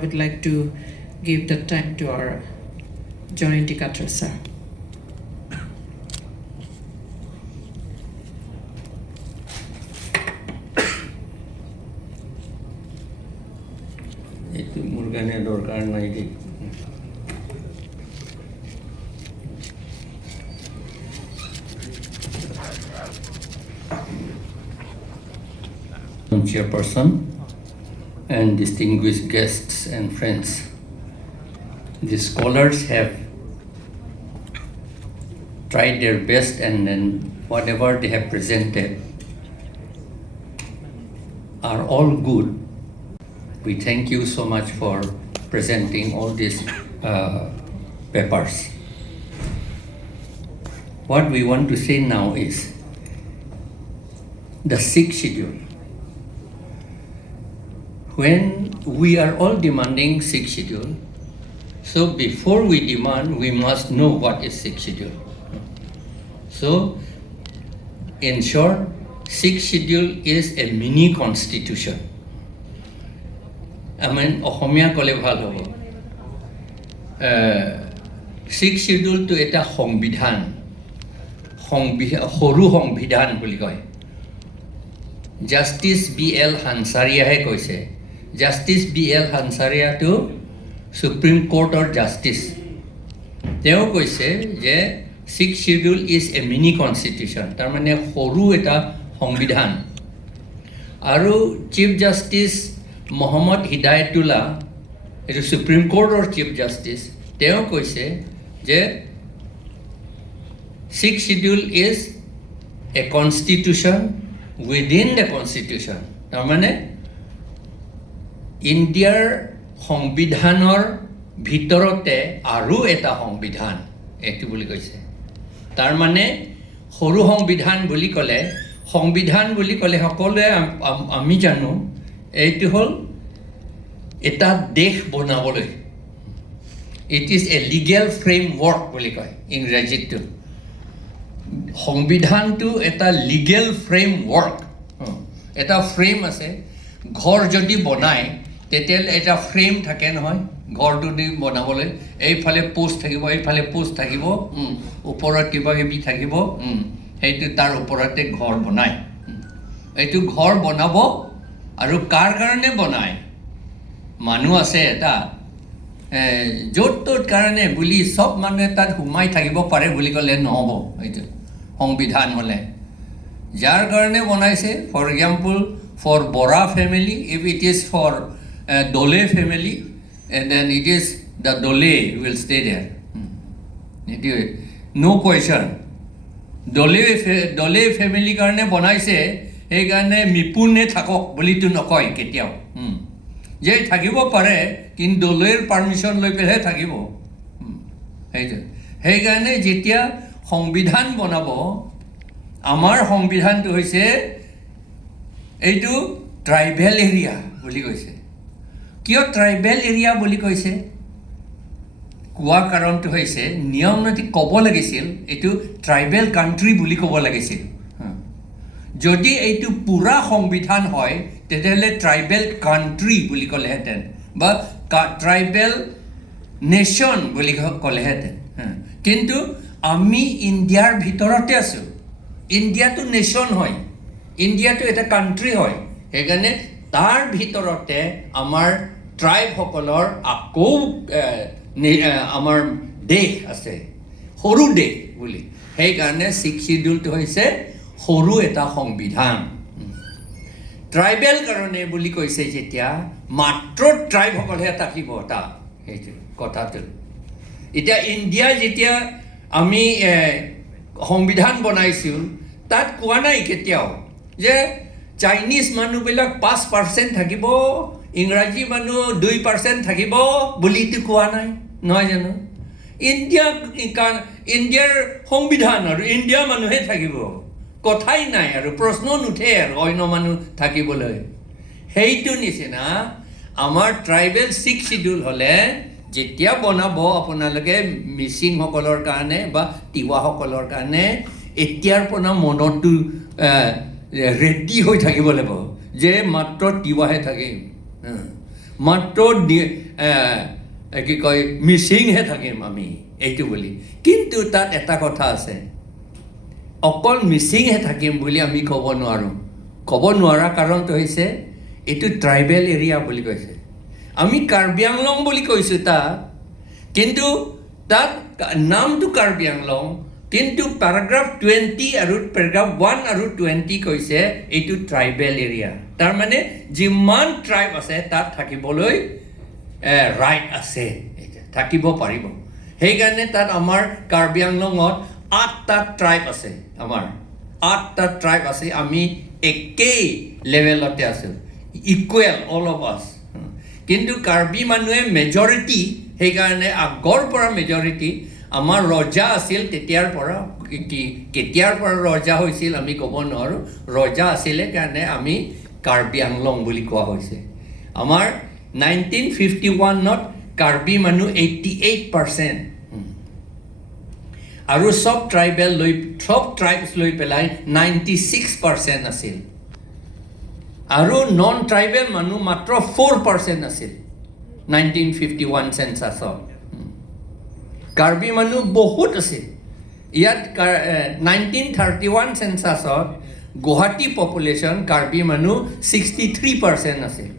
would like to give the time to our joint indicator, sir. itu murgane dorkar nai di Chairperson and distinguished guests and friends. The scholars have tried their best, and then whatever they have presented are all good. We thank you so much for presenting all these papers. What we want to say now is the sixth schedule. When we are all demanding sixth schedule, so before we demand, we must know what is sixth schedule. So, in short, sixth schedule is a mini constitution. I mean, Ohomia kole bhal hobo. Sixth schedule to eta সংবিধান, সৰু সংবিধান বুলি কয়. Justice B.L. হানসাৰিয়াহে কৈছে. Justice B.L. হানসাৰিয়াটো supreme কোৰ্টৰ justice. তেওঁ কৈছে যে sixth schedule is a mini constitution. তাৰমানে সৰু এটা সংবিধান. আৰু চিফ জাষ্টিছ Mohammad Hidayatullah, এইটো সুপ্ৰিম কোৰ্টৰ চিফ জাষ্টিছ, তেওঁ কৈছে যে sixth schedule is a constitution within the constitution. তাৰমানে ইণ্ডিয়াৰ সংবিধানৰ ভিতৰতে আৰু এটা সংবিধান এইটো বুলি কৈছে. তাৰমানে সৰু সংবিধান বুলি ক'লে সকলোৱে আমি জানো এইটো হ'ল এটা দেশ বনাবলৈ. It is a legal framework বুলি কয় ইংৰাজীটো. সংবিধানটো এটা লিগেল ফ্ৰেমৱৰ্ক. এটা ফ্ৰেম আছে. ঘৰ যদি বনায় তেতিয়াহ'লে এটা ফ্ৰেম থাকে নহয় ঘৰটো দি বনাবলৈ. এইফালে পোষ্ট থাকিব, এইফালে পোষ্ট থাকিব, ওপৰত কিবা কিবি থাকিব, সেইটো তাৰ ওপৰতে ঘৰ বনায়. এইটো ঘৰ বনাব আৰু কাৰ কাৰণে বনায়? মানুহ আছে এটা য'ত ত'ত কাৰণে বুলি চব মানুহে তাত সোমাই থাকিব পাৰে বুলি ক'লে নহ'ব. এইটো সংবিধান হ'লে যাৰ কাৰণে বনাইছে, for example for Bora family, if it is for Dole family, and then it is the Dole will stay there. No question. Dole family karne bonaise, ei karne mipune thakok bolitu nokoi ketiao. Je thakibo pare, kin Doler permission loi pele thakibo. Hei karne jetia সংবিধান বনাব, আমাৰ সংবিধানটো হৈছে এইটো tribal area বুলি কৈছে. কিয় tribal area বুলি কৈছে? কোৱা কাৰণটো হৈছে নিয়ম নীতি ক'ব লাগিছিল এইটো ট্ৰাইবেল কাণ্ট্ৰি বুলি ক'ব লাগিছিল. যদি এইটো পুৰা সংবিধান হয় তেতিয়াহ'লে ট্ৰাইবেল কাণ্ট্ৰি বুলি ক'লেহেঁতেন বা ট্ৰাইবেল নেশ্যন বুলি ক'লেহেঁতেন. কিন্তু আমি ইণ্ডিয়াৰ ভিতৰতে আছোঁ. ইণ্ডিয়াটো নেশ্যন হয়, ইণ্ডিয়াটো এটা কাণ্ট্ৰি হয়. সেইকাৰণে তাৰ ভিতৰতে আমাৰ ট্ৰাইবসকলৰ আকৌ আমাৰ দেশ আছে, সৰু দেশ বুলি. সেইকাৰণে ছিক্স শিডিউলটো হৈছে সৰু এটা সংবিধান. ট্ৰাইবেল কাৰণে বুলি কৈছে যেতিয়া মাত্ৰ ট্ৰাইবসকলহে থাকিব তাত. সেইটো কথাটো এতিয়া ইণ্ডিয়া যেতিয়া আমি সংবিধান বনাইছোঁ তাত কোৱা নাই কেতিয়াও যে চাইনিজ মানুহবিলাক 5% থাকিব, ইংৰাজী মানুহ 2% থাকিব বুলিতো কোৱা নাই, নহয় জানো? ইণ্ডিয়াৰ সংবিধান আৰু ইণ্ডিয়া মানুহে থাকিব, কথাই নাই আৰু প্ৰশ্ন নুঠে আৰু অন্য মানুহ থাকিবলৈ. সেইটো নিচিনা আমাৰ ট্ৰাইবেল ছিক্স শিডিউল হ'লে যেতিয়া বনাব আপোনালোকে মিচিংসকলৰ কাৰণে বা তিৱাসকলৰ কাৰণে এতিয়াৰ পৰা মনতো ৰেডি হৈ থাকিব লাগিব যে মাত্ৰ তিৱাহে থাকিম, মাত্ৰ কি কয় মিচিংহে থাকিম আমি এইটো বুলি। কিন্তু তাত এটা কথা আছে, অকল মিচিংহে থাকিম বুলি আমি ক'ব নোৱাৰোঁ। ক'ব নোৱাৰা কাৰণটো হৈছে এইটো ট্ৰাইবেল এৰিয়া বুলি কৈছে। আমি কাৰ্বি আংলং বুলি কৈছোঁ তাত, কিন্তু তাত নামটো কাৰ্বি আংলং, কিন্তু পেৰাগ্ৰাফ 20 আৰু পেৰাগ্ৰাফ 1 আৰু 20 কৈছে এইটো ট্ৰাইবেল এৰিয়া। তাৰমানে যিমান ট্ৰাইব আছে তাত থাকিবলৈ ৰাইট আছে, থাকিব পাৰিব। সেইকাৰণে তাত আমাৰ কাৰ্বি আংলঙত 8টা ট্ৰাইব আছে, আমাৰ 8টা ট্ৰাইব আছে। আমি একেই লেভেলতে আছোঁ, ইকুৱেল অল অফ আছ। কিন্তু কাৰ্বি মানুহে মেজৰিটি, সেইকাৰণে আগৰ পৰা মেজৰিটি। আমাৰ ৰজা আছিল তেতিয়াৰ পৰা, কেতিয়াৰ পৰা ৰজা হৈছিল আমি ক'ব নোৱাৰোঁ। ৰজা আছিলে কাৰণে আমি কাৰ্বি আংলং বুলি কোৱা হৈছে। আমাৰ 1951ত কাৰ্বি মানুহ 88%, আৰু চব ট্ৰাইবছ লৈ পেলাই 96% আছিল। আৰু নন ট্ৰাইবেল মানুহ মাত্ৰ 4% আছিল 1951 চেঞ্চাছত। কাৰ্বি মানুহ বহুত আছিল ইয়াত। 1931 চেঞ্চাছত গুৱাহাটী পপুলেশ্যন কাৰ্বি মানুহ 63% আছিল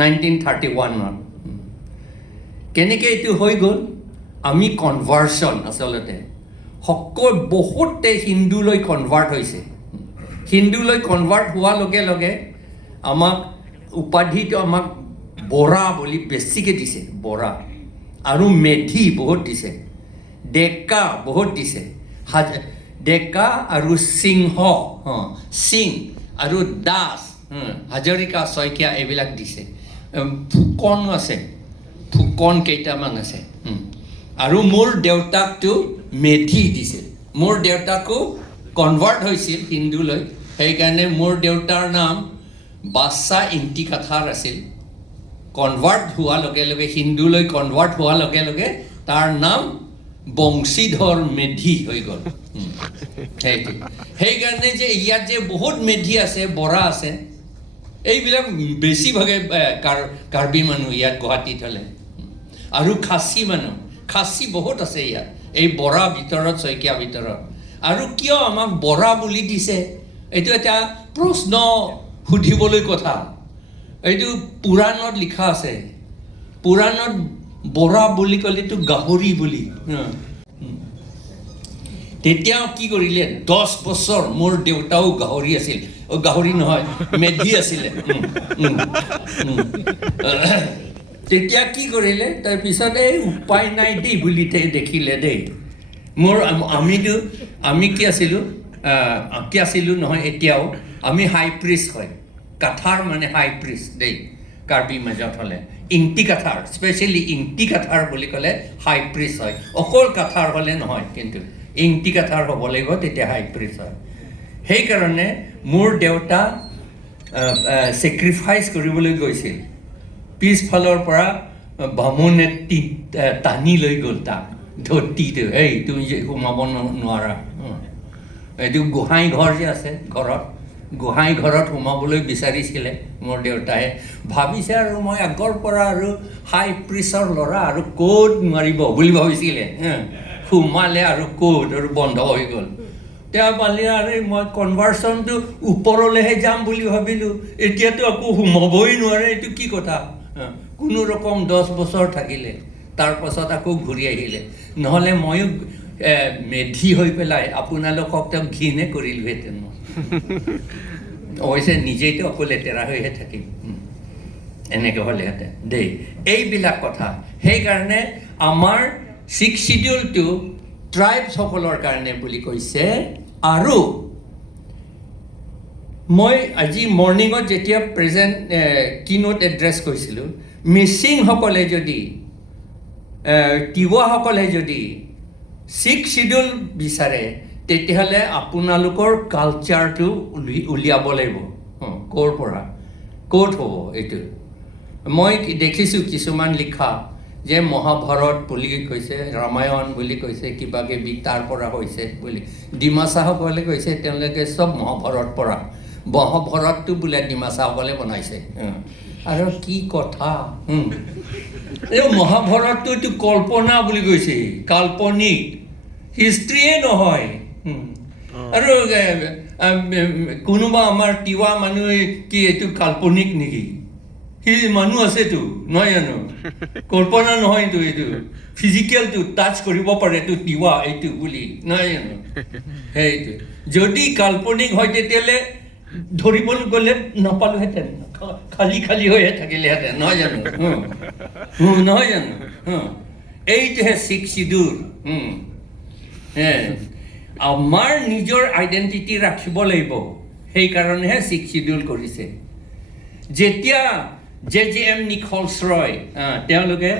1931ত। কেনেকৈ এইটো হৈ গ'ল? আমি কনভাৰ্চন, আচলতে বহুতে হিন্দুলৈ কনভাৰ্ট হৈছে। হিন্দুলৈ কনভাৰ্ট হোৱাৰ লগে লগে আমাক উপাধিটো আমাক বৰা বুলি বেছিকৈ দিছে, বৰা। আৰু মেধি বহুত দিছে, ডেকা বহুত দিছে, ডেকা আৰু সিংহ, সিং আৰু দাস, হাজৰিকা, শইকীয়া এইবিলাক দিছে। ফুকনো আছে, ফুকন কেইটামান আছে। আৰু মোৰ দেউতাকটো মেধি দিছিল। মোৰ দেউতাকো কনভাৰ্ট হৈছিল হিন্দুলৈ, সেইকাৰণে মোৰ দেউতাৰ নাম বাদশা ইন্তিকাথাৰ আছিল। কনভাৰ্ট হোৱাৰ লগে লগে, হিন্দুলৈ কনভাৰ্ট হোৱাৰ লগে লগে তাৰ নাম বংশীধৰ মেধি হৈ গ'ল। সেইটো সেইকাৰণে যে ইয়াত যে বহুত মেধি আছে, বৰা আছে, এইবিলাক বেছিভাগে কাৰ্বি মানুহ ইয়াত গুৱাহাটীত হ'লে। আৰু খাচী মানুহ, খাচী বহুত আছে ইয়াত, এই বৰা ভিতৰত, শইকীয়া ভিতৰত। আৰু কিয় আমাক বৰা বুলি দিছে, এইটো এটা প্ৰশ্ন সুধিবলৈ কথা। এইটো পুৰাণত লিখা আছে। পুৰাণত বৰা বুলি ক'লেতো গাহৰি বুলি। তেতিয়া কি কৰিলে, 10 বছৰ মোৰ দেউতাও গাহৰি আছিল, গাহৰি নহয় মেধি আছিলে। তেতিয়া কি কৰিলে, তাৰপিছত এই উপায় নাই দেই বুলি দেখিলে দেই। আমি কি আছিলোঁ নহয়, এতিয়াও আমি হাই প্ৰিষ্ট হয়। কাথাৰ মানে হাই প্ৰিষ্ট দেই, কাৰ্বি মাজত হ'লে ইংটি কাথাৰ, স্পেচিয়েলি ইংটি কাথাৰ বুলি ক'লে হাই প্ৰিষ্ট হয়। অকল কাথাৰ হ'লে নহয়, কিন্তু ইংটি কাথাৰ হ'ব লাগিব, তেতিয়া হাই প্ৰিষ্ট হয়। সেইকাৰণে মোৰ দেউতা ছেক্ৰিফাইচ কৰিবলৈ গৈছিল। পিছফালৰ পৰা বামুণে টানি লৈ গ'ল তাক, ধতিটো, এই তুমি যে সোমাব নোৱাৰা। এইটো গোহাঁই ঘৰ যে আছে, গোহাঁই ঘৰত সোমাবলৈ বিচাৰিছিলে মোৰ দেউতাই। ভাবিছে আৰু মই আগৰ পৰা আৰু হাই প্ৰিষ্টৰ ল'ৰা আৰু ক'ত নোৱাৰিব বুলি ভাবিছিলে। সোমালে আৰু ক'ত, আৰু বন্ধ হৈ গ'ল। তেওঁ পালে আৰু মই কনভাৰ্চনটো ওপৰলৈহে যাম বুলি ভাবিলোঁ, এতিয়াতো আকৌ সোমাবই নোৱাৰে, এইটো কি কথা। কোনো ৰকম 10 বছৰ থাকিলে, তাৰপাছত আকৌ ঘূৰি আহিলে। নহ'লে ময়ো মেধি হৈ পেলাই আপোনালোকক তেওঁক ঘিণে কৰিলোহেঁতেন। অৱশ্যে নিজেইতো আকৌ লেতেৰা হৈহে থাকিম এনেকৈ হ'লেহেঁতেন দেই। এইবিলাক কথা। সেইকাৰণে আমাৰ 6th শিডিউলটো ট্ৰাইবছসকলৰ কাৰণে বুলি কৈছে। আৰু মই আজি মৰ্ণিঙত যেতিয়া কিনোট এড্ৰেছ কৰিছিলোঁ, মিচিংসকলে যদি, তিৱাসকলে যদি 6th শিডিউল বিচাৰে, তেতিয়াহ'লে আপোনালোকৰ কালচাৰটো উলিয়াব লাগিব। ক'ৰ পৰা, ক'ত হ'ব এইটো? মই দেখিছোঁ কিছুমান লিখা যে মহাভাৰত বুলি কৈছে, ৰামায়ণ বুলি কৈছে, কিবা কিবি তাৰ পৰা হৈছে বুলি। ডিমাছাসকলে কৈছে তেওঁলোকে চব মহাভাৰত পৰা, মহাভাৰতটো বোলে ডিমাছাসকলে বনাইছে। আৰু কি কথা এই মহাভাৰতটো এইটো কল্পনা বুলি কৈছে কাল্পনিক হিষ্ট্ৰীয়ে নহয় আৰু কোনোবা আমাৰ তিৱা মানুহে কি এইটো কাল্পনিক নেকি সি মানুহ আছেতো নহয় জানো কল্পনা নহয়তো এইটো ফিজিকেলটো টাচ কৰিব পাৰে এইটো তিৱা এইটো বুলি নহয় জানো সেইটো যদি কাল্পনিক হয় তেতিয়াহ'লে ধৰিবলৈ গ'লে নাপালোহেঁতেন খালী খালী হৈহে থাকিলেহেঁতেন নহয় জানো নহয় জানো এইটোহে ছিক্স চিডুল আমাৰ নিজৰ আইডেণ্টিটি ৰাখিব লাগিব সেইকাৰণেহে ছিক্স চিডুল কৰিছে যেতিয়া JJM নিখলছ ৰয় তেওঁলোকে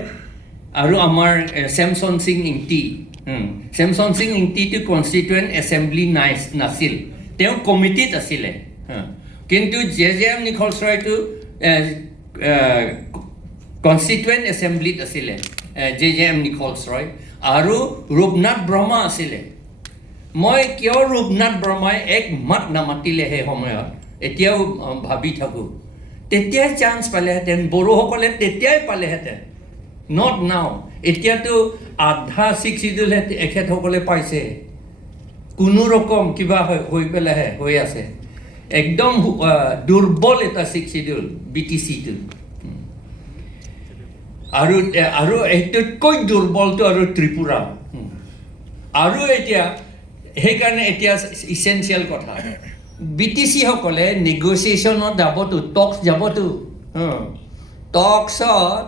আৰু আমাৰ ছেমছন সিং ইংতি ছেমছন সিং ইংতিটো কনষ্টিটুৱেণ্ট এছেম্বলি নাছিল তেওঁ কমিটিত আছিলে কিন্তু JJM নিখলছ ৰয়টো কনষ্টিটুৱেণ্ট এছেম্বলিত আছিলে JJM নিখলছ ৰয় আৰু ৰূপনাথ ব্ৰহ্মা আছিলে মই কিয় ৰূপনাথ ব্ৰহ্মাই এক মাত নামাতিলে সেই সময়ত এতিয়াও ভাবি থাকোঁ তেতিয়াই চান্স পালেহেঁতেন বড়োসকলে তেতিয়াই পালেহেঁতেন নট নাও এতিয়াতো আধা ছিক্স চিডুল এখেতসকলে পাইছে কোনো ৰকম কিবা হৈ পেলাইহে হৈ আছে একদম দুৰ্বল এটা ছিক্স চিডুল BTCটো আৰু এইটোতকৈ দুৰ্বলটো আৰু ত্ৰিপুৰা আৰু এতিয়া সেইকাৰণে এতিয়া ইছেঞ্চিয়েল কথা BTC সকলে নেগচিয়েশ্যনত যাবতো টক্স যাবতো টক্সত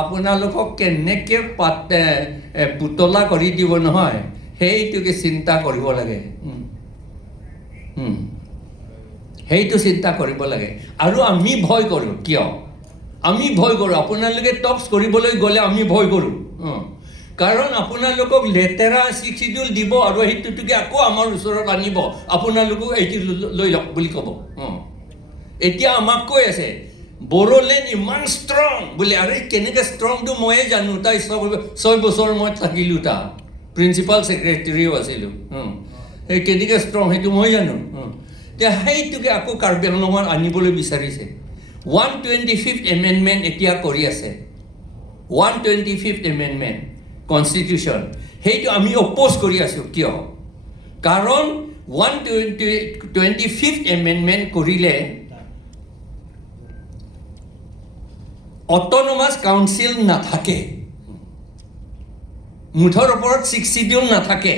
আপোনালোকক কেনেকৈ পুতলা কৰি দিব নহয় সেইটোকে চিন্তা কৰিব লাগে সেইটো চিন্তা কৰিব লাগে আৰু আমি ভয় কৰোঁ কিয় আমি ভয় কৰোঁ আপোনালোকে টক্স কৰিবলৈ গ'লে আমি ভয় কৰোঁ কাৰণ আপোনালোকক লেতেৰা ছিক্স চিডুল দিব আৰু সেইটোকে আকৌ আমাৰ ওচৰত আনিব আপোনালোকক এইটো লৈ লওক বুলি ক'ব এতিয়া আমাক কৈ আছে বড়োলেণ্ড ইমান ষ্ট্ৰং বুলি আৰু কেনেকৈ ষ্ট্ৰংটো ময়ে জানো তাই 6 বছৰ মই থাকিলোঁ তাত প্ৰিন্সিপাল ছেক্ৰেটেৰীও আছিলোঁ সেই কেনেকৈ ষ্ট্ৰং সেইটো মই জানো এতিয়া সেইটোকে আকৌ কাৰ্বি আংলঙত আনিবলৈ বিচাৰিছে 125th এমেণ্ডমেণ্ট এতিয়া কৰি আছে 125th এমেণ্ডমেণ্ট কনষ্টিটিউশ্যন সেইটো আমি অপ'জ কৰি আছোঁ কিয় কাৰণ 125th এমেণ্ডমেণ্ট কৰিলে অট'নমাছ কাউন্সিল নাথাকে মুঠৰ ওপৰত ছিক্স চিডুল নাথাকে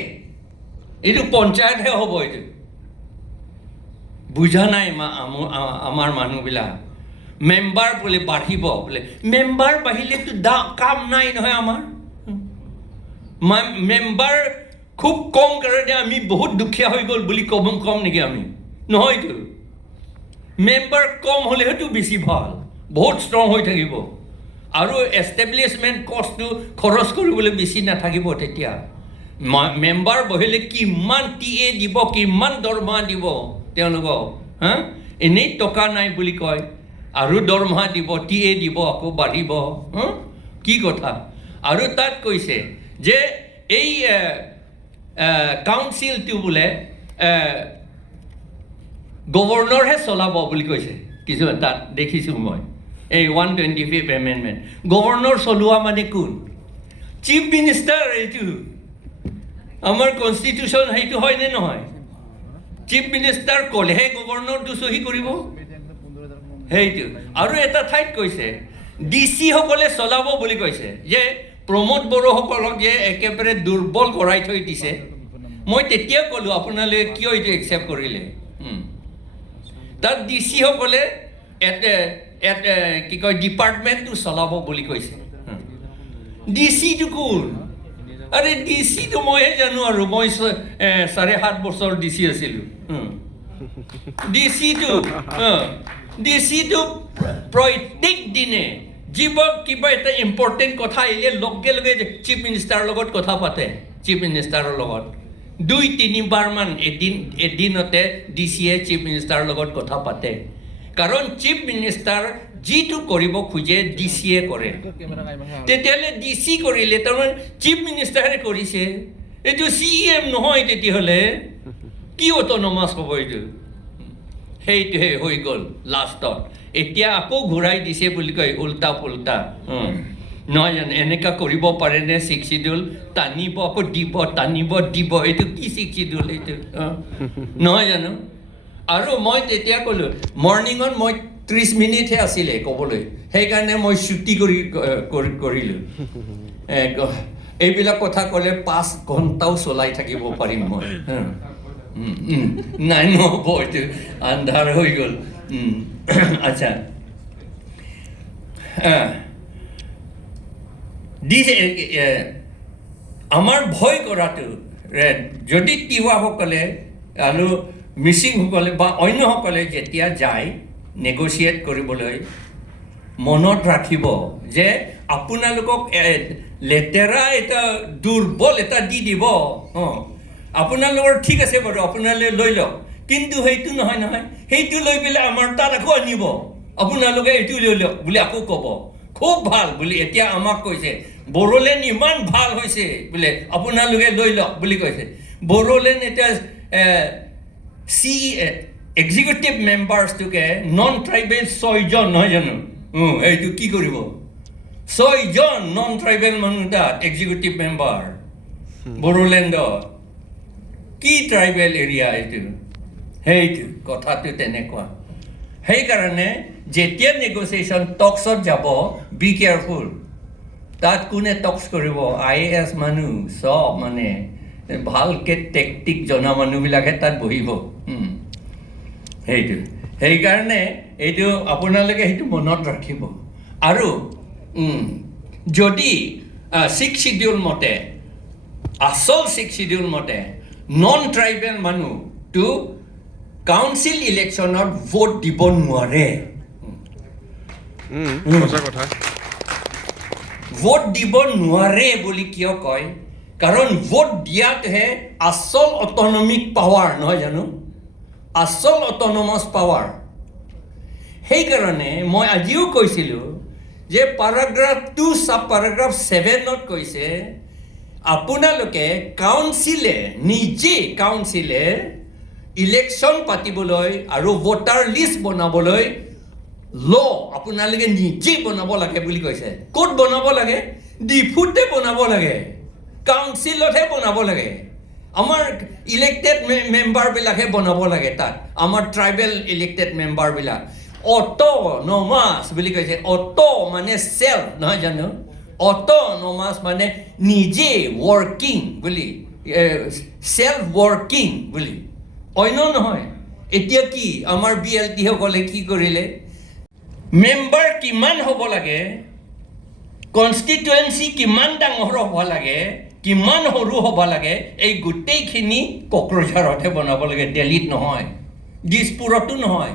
এইটো পঞ্চায়তহে হ'ব এইটো বুজা নাই আমাৰ মানুহবিলাক মেম্বাৰ বোলে বাঢ়িব বোলে মেম্বাৰ বাঢ়িলেতো কাম নাই নহয় আমাৰ মেম্বাৰ খুব কম কাৰণে আমি বহুত দুখীয়া হৈ গ'ল বুলি কম নেকি আমি নহয়তো মেম্বাৰ কম হ'লেতো বেছি ভাল বহুত ষ্ট্ৰং হৈ থাকিব আৰু এষ্টেব্লিছমেণ্ট কষ্টটো খৰচ কৰিবলৈ বেছি নাথাকিব তেতিয়া মেম্বাৰ বহিলে কিমান TA দিব কিমান দৰমহা দিব তেওঁলোকক এনেই টকা নাই বুলি কয় আৰু দৰমহা দিব TA দিব আকৌ বাঢ়িব কি কথা আৰু তাত কৈছে যে এই কাউন্সিলটো বোলে গভৰ্ণৰহে চলাব বুলি কৈছে কিছুমান তাত দেখিছোঁ মই এই 125th এমেণ্ডমেণ্ট গভৰ্ণৰ চলোৱা মানে কোন চিফ মিনিষ্টাৰ এইটো আমাৰ কনষ্টিটিউশ্যন সেইটো হয়নে নহয় চিফ মিনিষ্টাৰ ক'লেহে গভৰ্ণৰটো চহী কৰিব সেইটো আৰু এটা ঠাইত কৈছে DC সকলে চলাব বুলি কৈছে যে প্ৰমোদ বড়োসকলক যে একেবাৰে দুৰ্বল কৰাই থৈ দিছে মই তেতিয়া ক'লোঁ আপোনালোকে কিয় এইটো একচেপ্ট কৰিলে তাত DC সকলে কি কয় ডিপাৰ্টমেণ্টটো চলাব বুলি কৈছে DCটো কোন আৰে DCটো মইহে জানো আৰু মই 7.5 বছৰ DC আছিলোঁ DCটো প্ৰত্যেক দিনে কিবা এটা ইম্পৰ্টেণ্ট কথা আহিলে লগে লগে চিফ মিনিষ্টাৰৰ লগত কথা পাতে চিফ মিনিষ্টাৰৰ লগত 2-3 বাৰমান এদিনতে DCয়ে চিফ মিনিষ্টাৰৰ লগত কথা পাতে কাৰণ চিফ মিনিষ্টাৰ যিটো কৰিব খোজে DCয়ে কৰে তেতিয়াহ'লে DC কৰিলে তাৰমানে চিফ মিনিষ্টাৰে কৰিছে এইটো CM নহয় তেতিয়াহ'লে কি অট'নমাছ হ'ব এইটো সেইটোহে হৈ গ'ল লাষ্টত এতিয়া আকৌ ঘূৰাই দিছে বুলি কয় উল্টা পুল্টা নহয় জানো এনেকুৱা কৰিব পাৰেনে ছিক্স চিডিউল টানিব আকৌ দিব টানিব দিব এইটো কি ছিক্স চিডিউল এইটো নহয় জানো আৰু মই তেতিয়া ক'লোঁ মৰ্ণিঙত মই 30 মিনিটহে আছিলে ক'বলৈ সেইকাৰণে মই ছুটি কৰিলোঁ এইবিলাক কথা ক'লে 5 ঘণ্টাও চলাই থাকিব পাৰিম মই নাই নহ'ব এইটো আন্ধাৰ হৈ গ'ল আচ্ছা আমাৰ ভয় কৰাটো যদি তিৱাসকলে আৰু মিচিংসকলে বা অন্যসকলে যেতিয়া যায় নেগচিয়েট কৰিবলৈ মনত ৰাখিব যে আপোনালোকক লেতেৰা এটা দুৰ্বল এটা দি দিব আপোনালোকৰ ঠিক আছে বাৰু আপোনালোকে লৈ লওক কিন্তু সেইটো নহয় সেইটো লৈ পেলাই আমাৰ তাত আকৌ আনিব আপোনালোকে এইটো লৈ লওক বুলি আকৌ ক'ব খুব ভাল বুলি এতিয়া আমাক কৈছে বড়োলেণ্ড ইমান ভাল হৈছে বোলে আপোনালোকে লৈ লওক বুলি কৈছে বড়োলেণ্ড এতিয়া এক্সিকিউটিভ মেম্বাৰ্ছটোকে নন ট্ৰাইবেল 6 জন নহয় জানো এইটো কি কৰিব 6 জন নন ট্ৰাইবেল মানুহ তাত এক্সিকিউটিভ মেম্বাৰ বড়োলেণ্ডৰ কি ট্ৰাইবেল এৰিয়া এইটো সেইটো কথাটো তেনেকুৱা সেইকাৰণে যেতিয়া নেগচিয়েশ্যন টক্সত যাব বি কেয়াৰফুল তাত কোনে টক্স কৰিব IAS মানুহ চব মানে ভালকৈ টেকটিক জনা মানুহবিলাকে তাত বহিব সেইটো সেইকাৰণে এইটো আপোনালোকে সেইটো মনত ৰাখিব আৰু যদি 6 শিডিউল মতে আচল 6 শিডিউল মতে নন ট্ৰাইবেল মানুহটো কাউন্সিল ইলেকশ্যনত ভোট দিব নোৱাৰে ভোট দিব নোৱাৰে বুলি কিয় কয় কাৰণ ভোট দিয়াতহে আচল অটনমিক পাৱাৰ নহয় জানো আচল অটনমাছ পাৱাৰ সেইকাৰণে মই আজিও কৈছিলোঁ যে paragraph 2 sub paragraph 7ত কৈছে আপোনালোকে কাউন্সিলে ইলেকশ্যন পাতিবলৈ আৰু ভোটাৰ লিষ্ট বনাবলৈ আপোনালোকে নিজে বনাব লাগে বুলি কৈছে ক'ত বনাব লাগে ডিফুতে বনাব লাগে কাউন্সিলতহে বনাব লাগে আমাৰ ইলেক্টেড মেম্বাৰবিলাকহে বনাব লাগে তাত আমাৰ ট্ৰাইবেল ইলেক্টেড মেম্বাৰবিলাক অট'নমাছ বুলি কৈছে মানে চেল্ফ নহয় জানো অট'নমাছ মানে নিজে ৱৰ্কিং বুলি চেল্ফ ৱৰ্কিং বুলি অন্য নহয় এতিয়া কি আমাৰ BLT সকলে কি কৰিলে মেম্বাৰ কিমান হ'ব লাগে কনষ্টিটুৱেঞ্চি কিমান ডাঙৰ হ'ব লাগে কিমান সৰু হ'ব লাগে এই গোটেইখিনি কোকৰাঝাৰতহে বনাব লাগে দিল্লীত নহয় দিছপুৰতো নহয়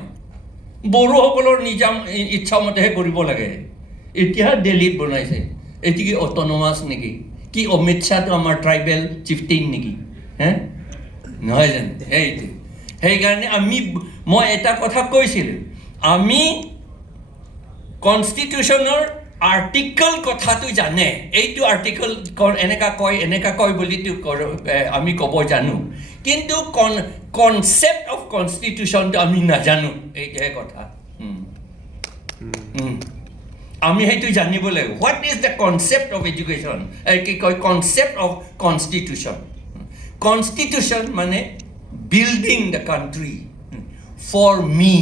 বড়োসকলৰ নিজা ইচ্ছামতেহে কৰিব লাগে এতিয়া দিল্লীত বনাইছে এটি কি অট'নমাছ নেকি কি অমিত শ্বাহটো আমাৰ ট্ৰাইবেল চিফটেইন নেকি নহয় জানো এইটো সেইকাৰণে মই এটা কথা কৈছিলোঁ আমি কনষ্টিটিউশ্যনৰ আৰ্টিকল কথাটো জানে এইটো আৰ্টিকল এনেকা কয় বুলিতো আমি ক'ব জানো কিন্তু কনচেপ্ট অফ কনষ্টিটিউশ্যনটো আমি নাজানো এইটোহে কথা আমি সেইটো জানিব লাগিব what is the concept of education কি কয় কনচেপ্ট অফ কনষ্টিটিউশ্যন মানে building the country for me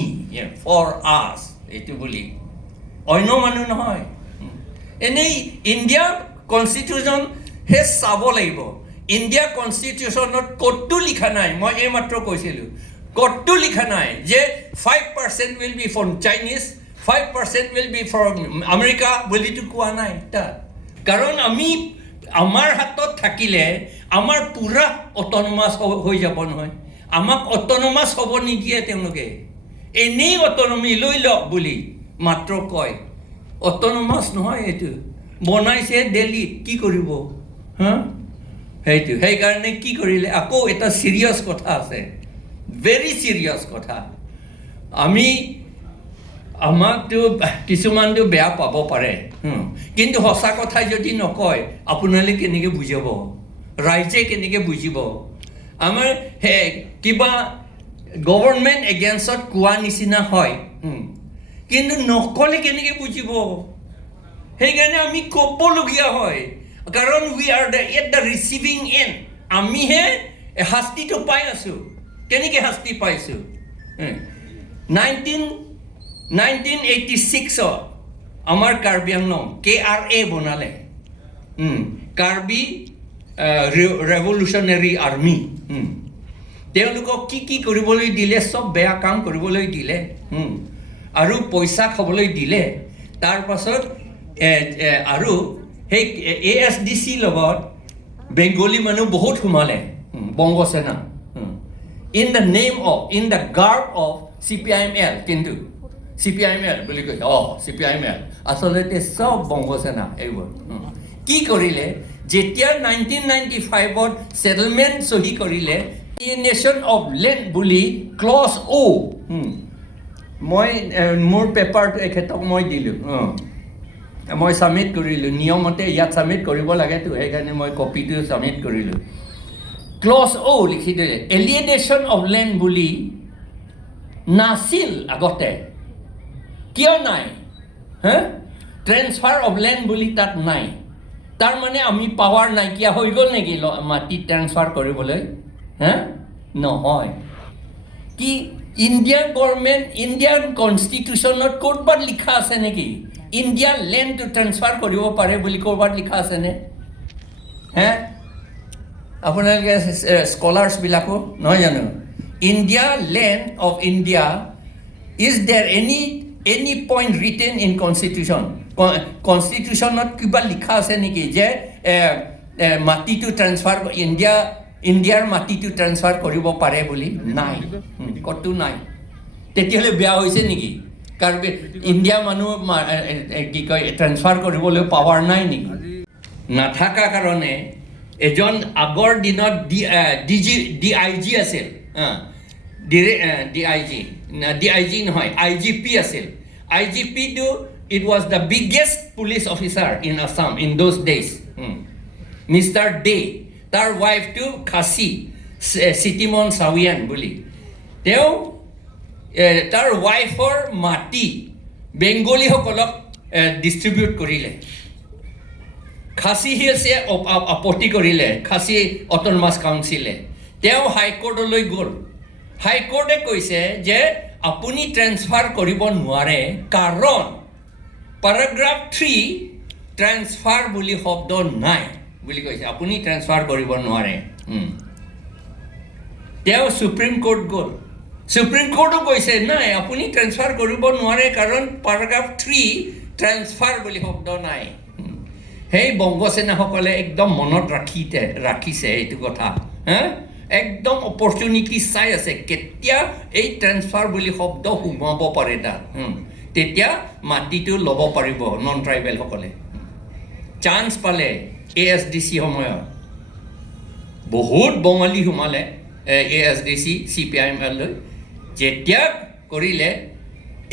for us এইটো বুলি অন্য মানুহ নহয় এনেই ইণ্ডিয়া কনষ্টিটিউশ্যন হে চাব লাগিব ইণ্ডিয়া কনষ্টিটিউশ্যনত ক'তো লিখা নাই মই এইমাত্ৰ কৈছিলোঁ ক'তো লিখা নাই যে 5% will be for Chinese 5% will be for America বুলিতো কোৱা নাই তাত কাৰণ আমাৰ হাতত থাকিলে আমাৰ পূৰা অট'নমাছ হৈ যাব নহয় আমাক অট'নমাছ হ'ব নিদিয়ে তেওঁলোকে এনেই অট'নমি লৈ লওক বুলি মাত্ৰ কয় অট'নমাছ নহয় এইটো বনাইছে দিল্লীত কি কৰিব সেইটো সেইকাৰণে কি কৰিলে আকৌ এটা চিৰিয়াছ কথা আছে ভেৰি চিৰিয়াছ কথা আমাকতো কিছুমানটো বেয়া পাব পাৰে কিন্তু সঁচা কথা যদি নকয় আপোনালোকে কেনেকৈ বুজাব ৰাইজে কেনেকৈ বুজিব আমাৰ কিবা গভৰ্ণমেণ্ট এগেইনষ্টত কোৱা নিচিনা হয় কিন্তু নকলে কেনেকৈ বুজিব সেইকাৰণে আমি ক'বলগীয়া হয় কাৰণ we are at the receiving and আমিহে শাস্তিটো পাই আছোঁ কেনেকৈ শাস্তি পাইছোঁ 1986 আমাৰ কাৰ্বি আংলং KRA বনালে কাৰ্বি ৰেভলিউচনেৰী আৰ্মি তেওঁলোকক কি কৰিবলৈ দিলে চব বেয়া কাম কৰিবলৈ দিলে আৰু পইচা খাবলৈ দিলে তাৰ পাছত আৰু সেই ASDC লগত বেংগলী মানুহ বহুত সোমালে বংগ সেনা in the name of in the garb of CPIML কিন্তু CPIML বুলি কৈছে CPIML আচলতে সব বংগ সেনা এইবোৰ কি কৰিলে যেতিয়া 1995ত সেটেলমেন্ট সহি কৰিলে alienation of land বুলি ক্লজ O মই মোৰ পেপাৰটো এখেতক মই দিলোঁ মই সাবমিট কৰিলোঁ নিয়মতে ইয়াত সাবমিট কৰিব লাগেতো সেইকাৰণে মই কপিটো সাবমিট কৰিলোঁ ক্লজ O লিখি দিলে এলিয়েনেশ্যন অফ লেণ্ড বুলি নাছিল আগতে কিয় নাই ট্ৰেন্সফাৰ অফ লেণ্ড বুলি তাত নাই তাৰমানে আমি পাৱাৰ নাইকিয়া হৈ গ'ল নেকি মাটি ট্ৰেন্সফাৰ কৰিবলৈ নহয় কি ইণ্ডিয়ান গভৰ্ণমেণ্ট ইণ্ডিয়ান কনষ্টিটিউশ্যনত ক'ৰবাত লিখা আছে নেকি ইণ্ডিয়ান লেণ্ডটো ট্ৰেন্সফাৰ কৰিব পাৰে বুলি ক'ৰবাত লিখা আছেনে আপোনালোকে স্কলাৰ্ছবিলাকো নহয় জানো India land of India is there any point written in constitution কনষ্টিটিউশ্যনত কিবা লিখা আছে নেকি যে মাটিটো ট্ৰেন্সফাৰ ইণ্ডিয়াৰ মাটিটো ট্ৰেন্সফাৰ কৰিব পাৰে বুলি নাই ক'তো নাই তেতিয়াহ'লে বেয়া হৈছে নেকি কাৰণ ইণ্ডিয়া মানুহ কি কয় ট্ৰেন্সফাৰ কৰিবলৈ পাৱাৰ নাই নেকি নাথাকা কাৰণে এজন আগৰ দিনত DIG আছিল DIG নহয় IGP আছিল IGPটো it was the biggest police officer in Assam in those days Mr. Day তাৰ ৱাইফটো খাচী চিটিমন চাউয়ান বুলি তেওঁ তাৰ ৱাইফৰ মাটি বেংগলীসকলক ডিষ্ট্ৰিবিউট কৰিলে খাচী হিলছে আপত্তি কৰিলে খাচী অট'নমাছ কাউন্সিলে তেওঁ হাইকোৰ্টলৈ গ'ল হাইকোৰ্টে কৈছে যে আপুনি ট্ৰেন্সফাৰ কৰিব নোৱাৰে কাৰণ পেৰাগ্ৰাফ 3 ট্ৰেন্সফাৰ বুলি শব্দ নাই বুলি কৈছে আপুনি ট্ৰেন্সফাৰ কৰিব নোৱাৰে তেওঁ সুপ্ৰিম কোৰ্ট গ'ল সুপ্ৰিম কোৰ্টো কৈছে নাই আপুনি ট্ৰেন্সফাৰ কৰিব নোৱাৰে কাৰণ পেৰাগ্ৰাফ 3 ট্ৰেন্সফাৰ বুলি শব্দ নাই সেই বংগ সেনাসকলে একদম মনত ৰাখিছে এইটো কথা একদম অপৰচুনিটি চাই আছে কেতিয়া এই ট্ৰেন্সফাৰ বুলি শব্দ সোমাব পাৰে তাত তেতিয়া মাটিটো ল'ব পাৰিব নন ট্ৰাইবেলসকলে চান্স পালে ASDC সময়ত বহুত বঙালী সোমালে ASDC CPIML লৈ যেতিয়া কৰিলে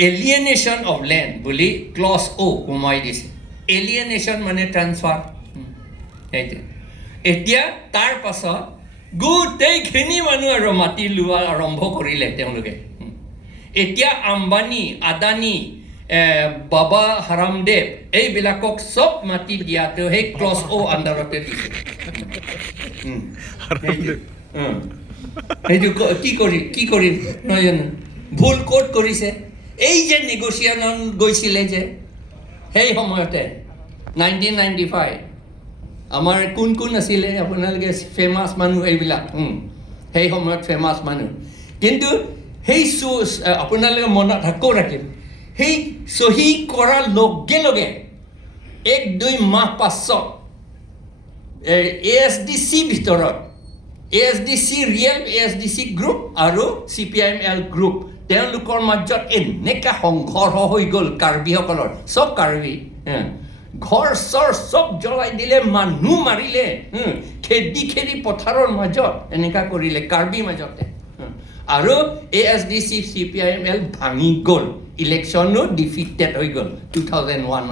এলিয়েনেশ্যন অফ লেণ্ড বুলি ক্লজ O সোমাই দিছে এলিয়েনেশ্যন মানে ট্ৰান্সফাৰ সেইটো এতিয়া তাৰ পাছত গোটেইখিনি মানুহ আৰু মাটি লোৱা আৰম্ভ কৰিলে তেওঁলোকে এতিয়া আম্বানী আদানী বাবা হাৰামদেৱ এইবিলাকক চব মাটি দিয়াটো সেই ক্লজ O আণ্ডাৰতে দিছে সেইটো কি কৰিম নহয় জানো ভুল ক'ত কৰিছে এই যে নেগচিয়েশ্যন গৈছিলে যে সেই সময়তে 1995 আমাৰ কোন আছিলে আপোনালোকে ফেমাছ মানুহ এইবিলাক সেই সময়ত ফেমাছ মানুহ কিন্তু সেই আপোনালোকে মনত আকৌ ৰাখিম সেই চহী কৰাৰ লগে লগে 1-2 মাহ পাছত ASDC ভিতৰত ASDC ৰিয়েল ASDC গ্ৰুপ আৰু CPIML গ্ৰুপ তেওঁলোকৰ মাজত এনেকা সংঘৰ্ষ হৈ গ'ল কাৰ্বিসকলৰ চব কাৰ্বি ঘৰ চৰ চব জ্বলাই দিলে মানুহ মাৰিলে খেদি পথাৰৰ মাজত এনেকা কৰিলে কাৰ্বি মাজতে আৰু ASDC CPIML ভাঙি গ'ল ইলেকশ্যনো ডিফিটেড হৈ গ'ল 2001ত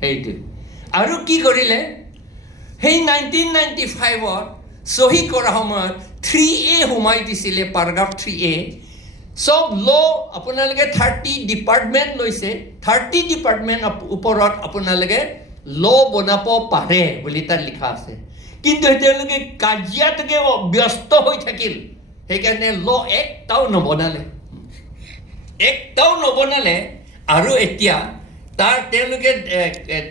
সেইটো আৰু কি কৰিলে সেই 1995ত চহী কৰা সময়ত 3A সোমাই দিছিলে paragraph 3A সব ল আপোনালোকে 30 ডিপাৰ্টমেণ্ট লৈছে 30 ডিপাৰ্টমেণ্ট ওপৰত আপোনালোকে ল বনাব পাৰে বুলি তাত লিখা আছে কিন্তু তেওঁলোকে কাজিয়াটোকে ব্যস্ত হৈ থাকিল সেইকাৰণে ল একটাও নবনালে আৰু এতিয়া তাৰ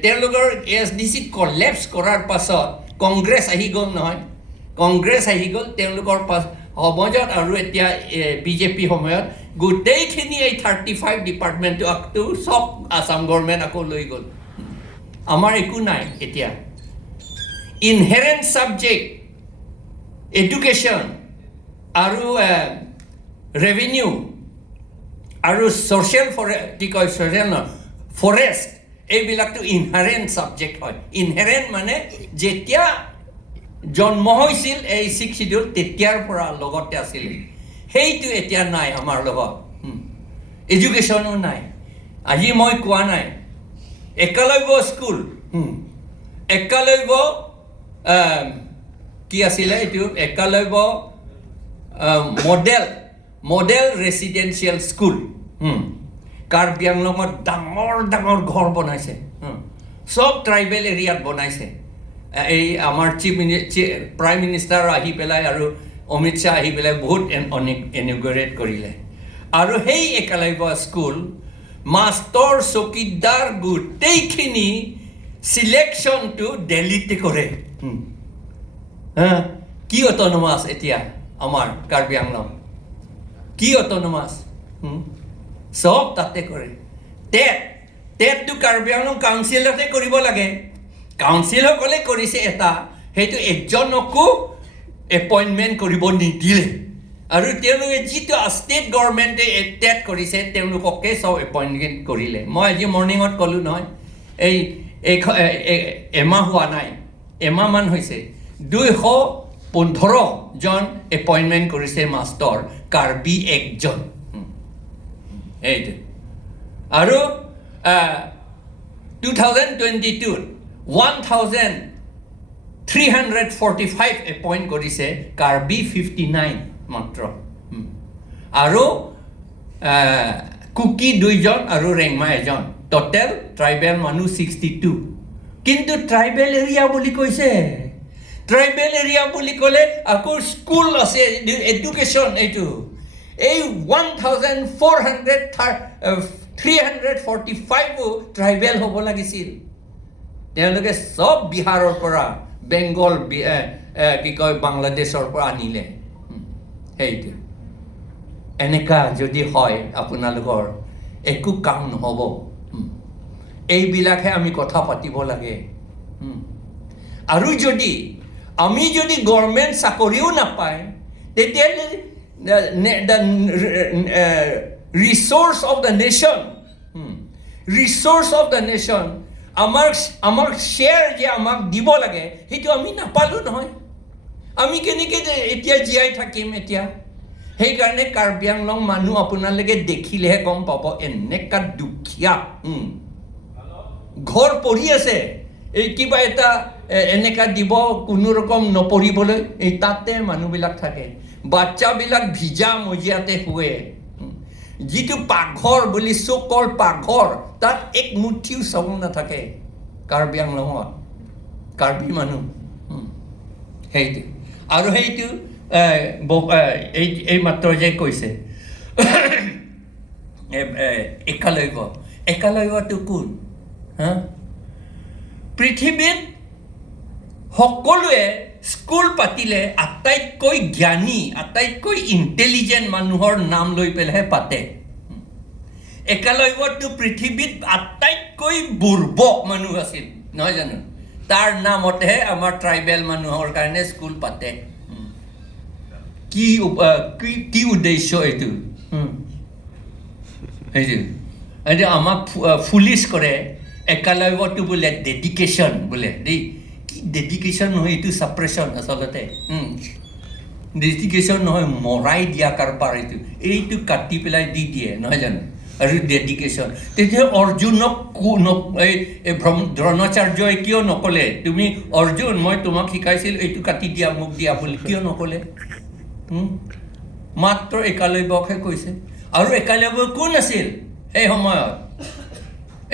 তেওঁলোকৰ এছডিচি কলেপছ কৰাৰ পাছত কংগ্ৰেছ আহি গ'ল নহয় কংগ্ৰেছ আহি গ'ল তেওঁলোকৰ সময়ত আৰু এতিয়া বিজেপি সময়ত গোটেইখিনি এই 35 ডিপাৰ্টমেণ্টটো আকটো সব আসাম গভৰ্ণমেণ্ট আকৌ লৈ গ'ল আমাৰ একো নাই এতিয়া ইনহেৰেণ্ট ছাবজেক্ট এডুকেশ্যন আৰু ৰেভিনিউ আৰু ছ'চিয়েল ফৰেষ্ট এইবিলাকতো ইনহেৰেণ্ট ছাবজেক্ট হয় ইনহেৰেণ্ট মানে যেতিয়া জন্ম হৈছিল এই 6 শিডিউল তেতিয়াৰ পৰা লগতে আছিল সেইটো এতিয়া নাই আমাৰ লগত এডুকেশ্যনো নাই আজি মই কোৱা নাই একলব্য স্কুল একলব্য কি আছিলে এইটো Eklavya model residential school Karbi আংলঙত ডাঙৰ ঘৰ বনাইছে সব ট্ৰাইবেল এৰিয়াত বনাইছে এই আমাৰ প্ৰাইম মিনিষ্টাৰ আহি পেলাই আৰু অমিত শ্বাহ আহি পেলাই বহুত ইনঅগ্ৰেট কৰিলে আৰু সেই একলব্য স্কুল মাষ্টৰ চকীদাৰ গোটেইখিনি সিলেকশ্যনটো দিল্লীতে কৰে কি অট'নমাছ এতিয়া আমাৰ কাৰ্বি আংলং কি অট'নমাছ সব তাতে কৰে টেটটো কাৰ্বি আংলং কাউন্সিলতে কৰিব লাগে কাউন্সিলসকলে কৰিছে এটা সেইটো এজনকো এপইণ্টমেণ্ট কৰিব নিদিলে আৰু তেওঁলোকে যিটো ষ্টেট গভৰ্ণমেণ্টে টেট কৰিছে তেওঁলোককে চব এপইণ্টমেণ্ট কৰিলে মই আজি মৰ্ণিঙত ক'লোঁ নহয় এই এমাহ হোৱা নাই এমাহমান হৈছে 215 জন এপইণ্টমেণ্ট কৰিছে মাষ্টৰ কাৰ্বি একজন এইটো আৰু 2022 1345 এপইণ্ট কৰিছে কাৰ্বি 59 মাত্ৰ আৰু কুকি 2 জন আৰু ৰেংমা এজন টোটেল ট্ৰাইবেল মানুহ 62 কিন্তু ট্ৰাইবেল এৰিয়া বুলি কৈছে ট্ৰাইবেল এৰিয়া বুলি ক'লে আকৌ স্কুল আছে এডুকেশ্যন এইটো এই 345 ট্ৰাইবেল হ'ব লাগিছিল তেওঁলোকে সব বিহাৰৰ পৰা বেংগল কি কয় বাংলাদেশৰ পৰা আনিলে সেইটো এনেকা যদি হয় আপোনালোকৰ একো কাম নহ'ব এইবিলাকহে আমি কথা পাতিব লাগে আৰু যদি আমি যদি গভৰ্ণমেণ্ট চাকৰিও নাপায় তেতিয়াহ'লে ৰিচোৰ্চ অফ দ্য নেশ্যন আমাৰ শ্বেয়াৰ যে আমাক দিব লাগে সেইটো আমি নাপালোঁ নহয় আমি কেনেকৈ এতিয়া জীয়াই থাকিম এতিয়া সেইকাৰণে কাৰ্বি আংলং মানুহ আপোনালোকে দেখিলেহে গম পাব এনেকা দুখীয়া ঘৰ পঢ়ি আছে এই কিবা এটা এনেকা দিব কোনো ৰকম নপঢ়িবলৈ এই তাতে মানুহবিলাক থাকে বাচ্চাবিলাক ভিজা মজিয়াতে শুৱে যিটো পাকঘৰ বুলি চকল পাকঘৰ তাত এক মুঠিও চাউল নাথাকে কাৰ্বি আংলঙত কাৰ্বি মানুহ সেইটো আৰু সেইটো এই মাত্ৰ যে কৈছে একলব্যটো কোন পৃথিৱীত সকলোৱে স্কুল পাতিলে আটাইতকৈ জ্ঞানী আটাইতকৈ ইণ্টেলিজেণ্ট মানুহৰ নাম লৈ পেলাইহে পাতে একলব্যটো পৃথিৱীত আটাইতকৈ বুৰ্বক মানুহ আছিল নহয় জানো তাৰ নামতেহে আমাৰ ট্ৰাইবেল মানুহৰ কাৰণে স্কুল পাতে কি উদ্দেশ্য এইটো সেইটো আমাক ফুলিছ কৰে একলব্যটো বোলে ডেডিকেশ্যন বোলে দেই কি ডেডিকেশ্যন নহয় এইটো ছাপ্ৰেশ্যন আচলতে ডেডিকেশ্যন নহয় মৰাই দিয়া কাৰবাৰ এইটো কাটি পেলাই দি দিয়ে নহয় জানো আৰু ডেডিকেশ্যন। তেতিয়া অৰ্জুনক এই দ্ৰোণাচাৰ্যই কিয় নক'লে তুমি অৰ্জুন মই তোমাক শিকাইছিলোঁ এইটো কাটি দিয়া মোক দিয়া বুলি, কিয় নক'লে? মাত্ৰ একালব্যকহে কৈছে। আৰু একালব্য কোন আছিল সেই সময়ত?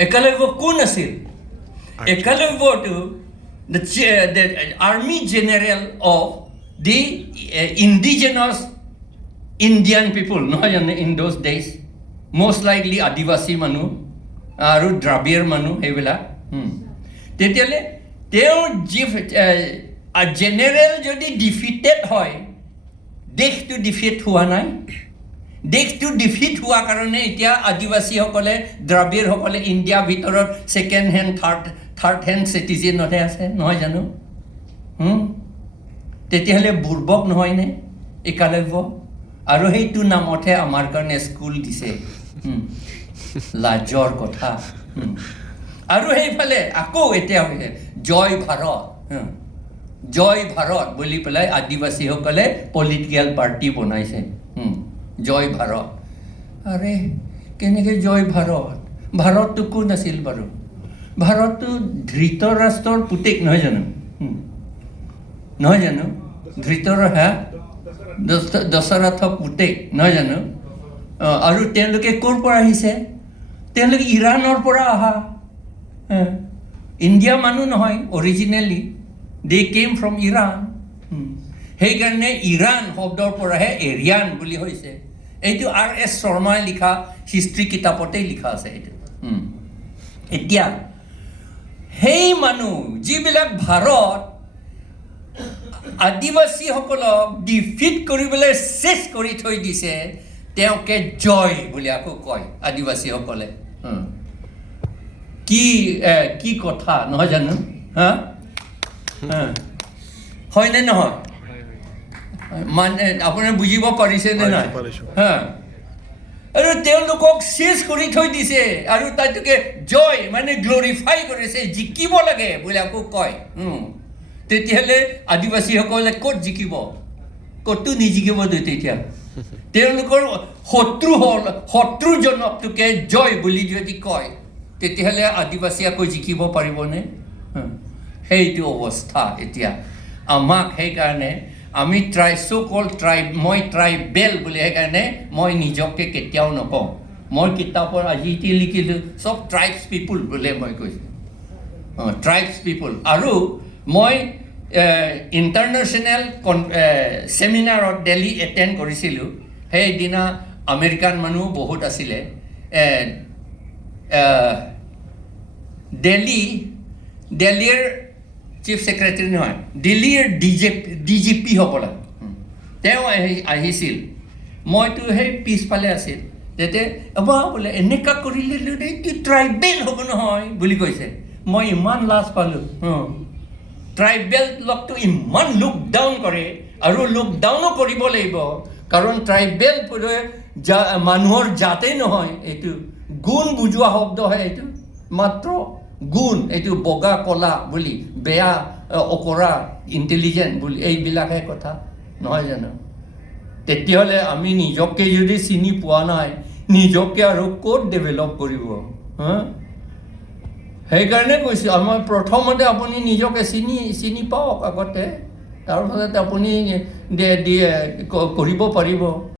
একালব্য কোন আছিল? একালব্যটো the army general of the indigenous Indian people, নহয় জানো, in those days most likely আদিবাসী মানুহ আৰু দ্ৰাবিড় মানুহ সেইবিলাক। তেতিয়াহ'লে তেওঁৰ যি জেনেৰেল যদি ডিফিটেড হয়, দেশটো ডিফিট হোৱা নাই। দেশটো ডিফিট হোৱা কাৰণে এতিয়া আদিবাসীসকলে দ্ৰাবিড়সকলে ইণ্ডিয়াৰ ভিতৰত ছেকেণ্ড হেণ্ড থাৰ্ড হেণ্ড চিটিজেনতহে আছে, নহয় জানো? তেতিয়াহ'লে বুৰ্বক নহয়নে একালব্য? আৰু সেইটো নামতহে আমাৰ কাৰণে স্কুল দিছে। লাজৰ কথা। আৰু সেইফালে আকৌ এতিয়া হৈছে জয় ভাৰত, জয় ভাৰত বুলি পেলাই আদিবাসীসকলে পলিটিকেল পাৰ্টি বনাইছে, জয় ভাৰত। আৰে কেনেকৈ জয় ভাৰত? ভাৰতটো কোন আছিল বাৰু? ভাৰতটো ধৃতৰাষ্ট্ৰৰ পুতেক নহয় জানো? নহয় জানো? দশৰথ পুতেক নহয় জানো? আৰু তেওঁলোকে ক'ৰ পৰা আহিছে? তেওঁলোকে ইৰাণৰ পৰা অহা, ইণ্ডিয়া মানুহ নহয় originally, they came from Iran. সেইকাৰণে ইৰাণ শব্দৰ পৰাহে এৰিয়ান বুলি হৈছে। এইটো R.S. শৰ্মাই লিখা হিষ্ট্ৰী কিতাপতেই লিখা আছে এইটো। এতিয়া সেই মানুহ যিবিলাক ভাৰত আদিবাসীসকলক ডিফিট কৰিবলৈ চেষ্টা কৰি থৈ দিছে, তেওঁকে জয় বুলি আকৌ কয় আদিবাসীসকলে। কি কথা নহয় জানো? হয়নে নহয়? মানে আপোনাৰ বুজিব পাৰিছে নে নাই? আৰু তেওঁলোকক চেচ কৰি থৈ দিছে আৰু তাতোকে জয় মানে গ্লৰিফাই কৰিছে, জিকিব লাগে বুলি আকৌ কয়। তেতিয়াহ'লে আদিবাসীসকলে ক'ত জিকিব? ক'তো নিজিকিব। তেতিয়া তেওঁলোকৰ শত্ৰুজনকটোকে জয় বুলি যদি কয়, তেতিয়াহ'লে আদিবাসী আকৌ জিকিব পাৰিবনে? সেইটো অৱস্থা এতিয়া আমাক। সেইকাৰণে আমি মই ট্ৰাইবেল বুলি, সেইকাৰণে মই নিজকে কেতিয়াও নকওঁ। মই কিতাপৰ আজি এতিয়া লিখিছোঁ চব ট্ৰাইবছ পিপুল বুলি মই কৈছোঁ, ট্ৰাইবছ পিপুল। আৰু মই ইণ্টাৰনেশ্যনেল ছেমিনাৰত দেলহি এটেণ্ড কৰিছিলোঁ। সেইদিনা আমেৰিকান মানুহ বহুত আছিলে। দিল্লীৰ চিফ ছেক্ৰেটাৰী নহয়, দিল্লীৰ DGP হ'বলা, তেওঁ আহিছিল। মইতো সেই পিছফালে আছিল। তেতিয়া বোলে এনেকুৱা কৰিলে এইটো ট্ৰাইবেল হ'ব নহয় বুলি কৈছে। মই ইমান লাজ পালোঁ। ট্ৰাইবেল লগটো ইমান লুক ডাউন কৰে, আৰু লুক ডাউনো কৰিব লাগিব, কাৰণ ট্ৰাইবেল মানুহৰ জাতেই নহয়, এইটো গুণ বুজোৱা শব্দহে। এইটো মাত্ৰ গুণ, এইটো বগা কলা বুলি, বেয়া অকৰা ইণ্টেলিজেণ্ট বুলি, এইবিলাকহে কথা নহয় জানো? তেতিয়াহ'লে আমি নিজকে যদি চিনি পোৱা নাই, নিজকে আৰু ক'ত ডেভেলপ কৰিব? সেইকাৰণে কৈছোঁ, আমাৰ প্ৰথমতে আপুনি নিজকে চিনি পাওক আগতে, তাৰপিছত আপুনি কৰিব পাৰিব।